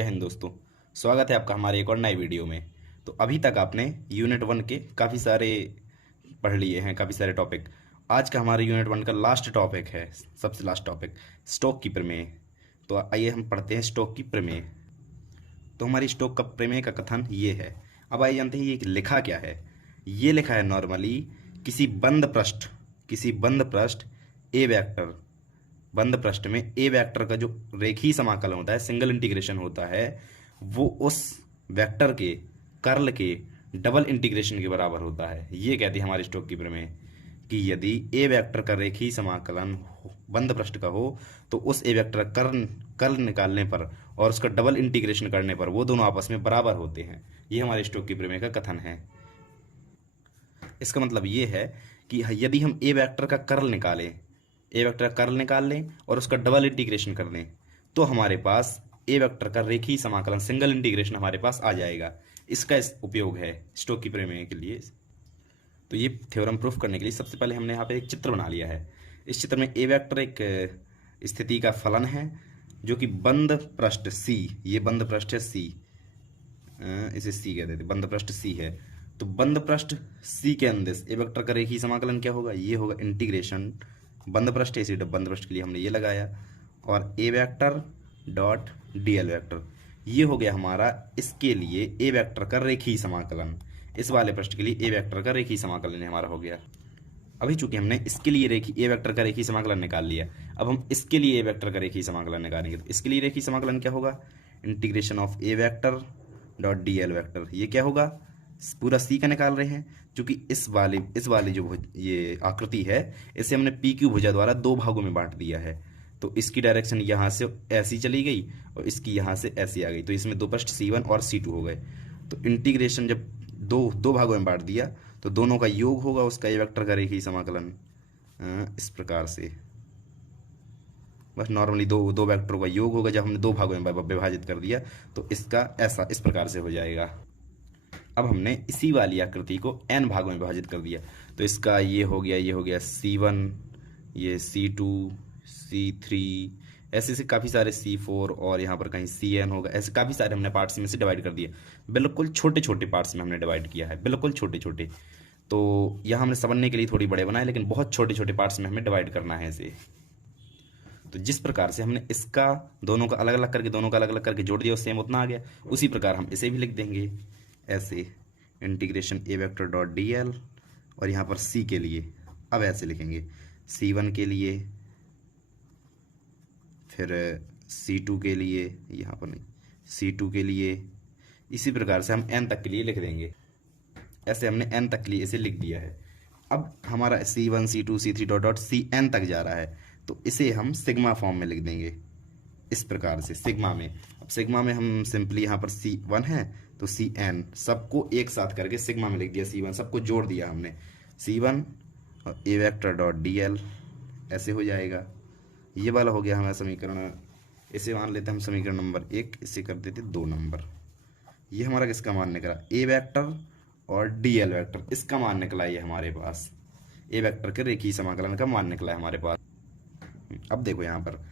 जय हिंद दोस्तों। स्वागत है आपका हमारे एक और नए वीडियो में। तो अभी तक आपने यूनिट 1 के काफ़ी सारे पढ़ लिए हैं, काफ़ी सारे टॉपिक। आज का हमारे यूनिट 1 का लास्ट टॉपिक है, सबसे लास्ट टॉपिक, स्टोक की प्रमेय। तो आइए हम पढ़ते हैं स्टोक की प्रमेय। तो हमारी स्टोक का प्रमेय का कथन ये है। अब आइए जानते हैं ये लिखा क्या है। ये लिखा है नॉर्मली किसी बंद पृष्ठ ए वेक्टर, बंद पृष्ठ में ए वेक्टर का जो रेखीय समाकलन होता है, सिंगल इंटीग्रेशन होता है, वो उस वेक्टर के कर्ल के डबल इंटीग्रेशन के बराबर होता है। ये कहती है हमारी स्टोक की प्रमेय कि यदि ए वेक्टर का रेखीय समाकलन बंद पृष्ठ का हो तो उस ए वेक्टर का कर्ल निकालने पर और उसका डबल इंटीग्रेशन करने पर वो दोनों आपस में बराबर होते हैं। ये हमारे स्टोक की प्रमेय का कथन है। इसका मतलब ये है कि यदि हम ए वेक्टर का कर्ल निकालें, ए वेक्टर का कर्ल निकाल लें और उसका डबल इंटीग्रेशन कर लें, तो हमारे पास ए वेक्टर का रेखीय समाकलन सिंगल इंटीग्रेशन हमारे पास आ जाएगा। इसका उपयोग है स्टोक की प्रमेय के लिए। तो ये थ्योरम प्रूफ करने के लिए सबसे पहले हमने यहाँ पे एक चित्र बना लिया है। इस चित्र में ए वेक्टर एक स्थिति का फलन है जो कि बंद पृष्ठ सी, ये बंद पृष्ठ है सी, इसे सी कहते थे, बंद पृष्ठ सी है। तो बंद पृष्ठ सी के अंदर ए वेक्टर का रेखीय समाकलन क्या होगा? ये होगा इंटीग्रेशन बंद पृष्ठ है, इसी बंद पृष्ठ के लिए हमने ये लगाया, और A vector dot D L vector, ये हो गया हमारा इसके लिए ए वेक्टर का रेखीय समाकलन। इस वाले पृष्ठ के लिए ए वेक्टर का रेखीय समाकलन हमारा हो गया। अभी चूंकि हमने इसके लिए ए वेक्टर का रेखीय समाकलन निकाल लिया, अब हम इसके लिए ए वेक्टर का रेखीय समाकलन निकालेंगे। तो इसके लिए रेखीय समाकलन क्या होगा? Integration of A vector dot D L vector. ये क्या होगा? पूरा सी का निकाल रहे हैं, क्योंकि इस वाली जो ये आकृति है, इसे हमने पी क्यू भुजा द्वारा दो भागों में बांट दिया है। तो इसकी डायरेक्शन यहाँ से ऐसी चली गई और इसकी यहाँ से ऐसी आ गई, तो इसमें दो पृष्ठ C1 और C2 हो गए। तो इंटीग्रेशन जब दो भागों में बांट दिया तो दोनों का योग होगा उसका ए वेक्टर का रेखीय समाकलन, इस प्रकार से। बस नॉर्मली दो वेक्टरों का योग होगा। जब हमने दो भागों में विभाजित कर दिया तो इसका ऐसा इस प्रकार से हो जाएगा। अब हमने इसी वाली आकृति को n भागों में विभाजित कर दिया, तो इसका ये हो गया C1, ये C2, C3, ऐसे से काफ़ी सारे C4 और यहाँ पर कहीं CN होगा। ऐसे काफ़ी सारे हमने पार्ट्स में से डिवाइड कर दिए। बिल्कुल छोटे छोटे पार्ट्स में हमने डिवाइड किया है, बिल्कुल छोटे छोटे। तो यहाँ हमने समझने के लिए थोड़ी बड़े बनाए, लेकिन बहुत छोटे छोटे पार्ट्स में हमें डिवाइड करना है इसे। तो जिस प्रकार से हमने इसका दोनों का अलग अलग करके जोड़ दिया, सेम उतना आ गया, उसी प्रकार हम इसे भी लिख देंगे ऐसे, integration A vector dot D L, और यहाँ पर सी के लिए अब ऐसे लिखेंगे, C1 के लिए, फिर C2 के लिए, यहाँ पर नहीं, C2 के लिए, इसी प्रकार से हम n तक के लिए लिख देंगे। ऐसे हमने n तक के लिए इसे लिख दिया है। अब हमारा C1 C2 C3 dot dot Cn तक जा रहा है, तो इसे हम सिग्मा फॉर्म में लिख देंगे इस प्रकार से, सिग्मा में। अब सिग्मा में हम सिंपली यहाँ पर C1 है तो Cn सबको एक साथ करके सिग्मा में लिख दिया, C1 सबको जोड़ दिया हमने, C1 और A vector dot D L, ऐसे हो जाएगा। ये वाला हो गया हमारा समीकरण। इसे मान लेते हैं हम समीकरण नंबर 1, इसे कर देते 2 नंबर। ये हमारा किसका मान निकला? ए वेक्टर और डी एल वेक्टर, इसका मान निकला ये हमारे पास, ए वेक्टर के रेखीय समाकलन का मान निकला है हमारे पास। अब देखो यहाँ पर,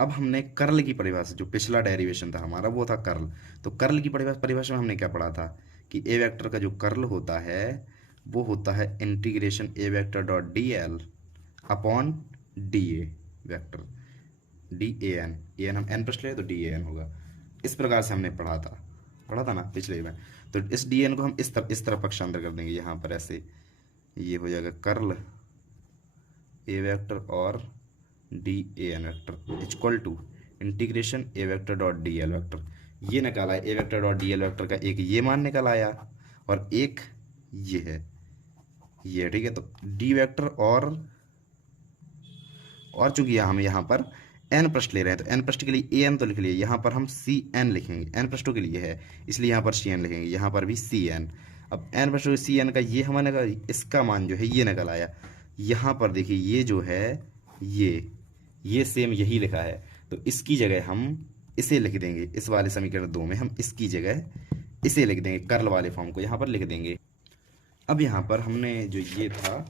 अब हमने कर्ल की परिभाषा, जो पिछला डेरिवेशन था हमारा वो था कर्ल। तो कर्ल की परिभाषा में हमने क्या पढ़ा था कि ए वेक्टर का जो कर्ल होता है वो होता है integration A vector dot D L upon D A vector, D A N हम एन पृष्ठ ले तो डी ए एन होगा। इस प्रकार से हमने पढ़ा था ना पिछले में। तो इस डी एन को हम इस तरफ पक्षांतर कर देंगे, यहाँ पर ऐसे, ये हो जाएगा कर्ल ए वेक्टर और D A N vector equal to integration A vector dot D L vector. ये निकाला है A vector dot D L vector का, एक ये मान निकल आया और एक ये है, ये ठीक है। तो डी वेक्टर और चूंकि हम यहाँ पर एन पृष्ठ ले रहे हैं तो एन पृष्ठ के लिए ए एन तो लिख लिए, यहाँ पर हम सी एन लिखेंगे, एन पृष्ठों के लिए है इसलिए यहाँ पर सी एन लिखेंगे, यहाँ पर भी सी एन। अब एन पृष्ठों सी एन का ये हमारे इसका मान जो है ये निकल आया। यहाँ पर देखिए ये जो है ये सेम यही लिखा है, तो इसकी जगह हम इसे लिख देंगे, इस वाले समीकरण 2 में हम इसकी जगह इसे लिख देंगे, कर्ल वाले फॉर्म को यहाँ पर लिख देंगे। अब यहाँ पर हमने जो ये था,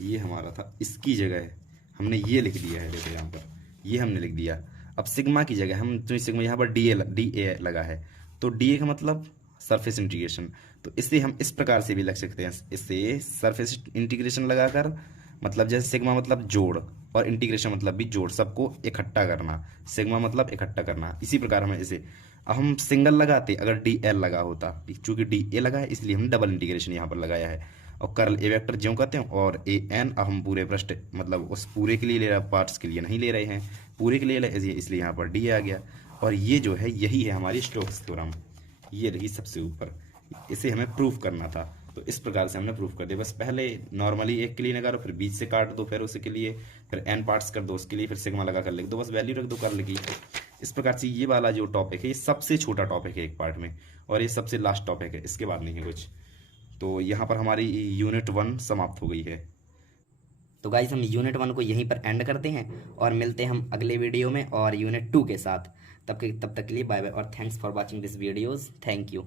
ये हमारा था, इसकी जगह हमने ये लिख दिया है, देखो यहाँ पर ये हमने लिख दिया। अब सिग्मा की जगह हम जो सिग्मा यहाँ पर डी ए लगा है, तो डी ए का मतलब सरफेस इंटीग्रेशन। तो इससे हम इस प्रकार से भी लिख सकते हैं, इससे सरफेस इंटीग्रेशन लगाकर, मतलब जैसे सिग्मा मतलब जोड़ और इंटीग्रेशन मतलब भी जोड़, सबको इकट्ठा करना। सिग्मा मतलब इकट्ठा करना, इसी प्रकार हमें इसे, अब हम सिंगल लगाते अगर डी एल लगा होता, चूंकि डी ए लगा है इसलिए हमने डबल इंटीग्रेशन यहाँ पर लगाया है। और कर्ल ए वेक्टर ज्यों कहते हैं और ए एन, अब हम पूरे पृष्ठ मतलब उस पूरे के लिए ले रहे हैं, पार्ट्स के लिए नहीं ले रहे हैं, पूरे के लिए इसलिए यहाँ पर डी आ गया। और ये जो है यही है हमारी स्टोक्स थ्योरम, ये रही सबसे ऊपर, इसे हमें प्रूफ करना था। तो इस प्रकार से हमने प्रूफ कर दिया। बस पहले नॉर्मली एक के लिए निकालो, फिर बीच से काट दो, फिर उसके लिए फिर एन पार्ट्स कर दो उसके लिए, फिर सिग्मा लगा कर लिख दो, बस वैल्यू रख दो कर्ल की। इस प्रकार से ये वाला जो टॉपिक है ये सबसे छोटा टॉपिक है एक पार्ट में, और ये सबसे लास्ट टॉपिक है, इसके बाद नहीं है कुछ। तो यहाँ पर हमारी यूनिट 1 समाप्त हो गई है। तो गाइस हम यूनिट 1 को यहीं पर एंड करते हैं और मिलते हैं हम अगले वीडियो में और यूनिट 2 के साथ। तब तक के लिए बाय बाय और thanks for watching this videos. Thank you.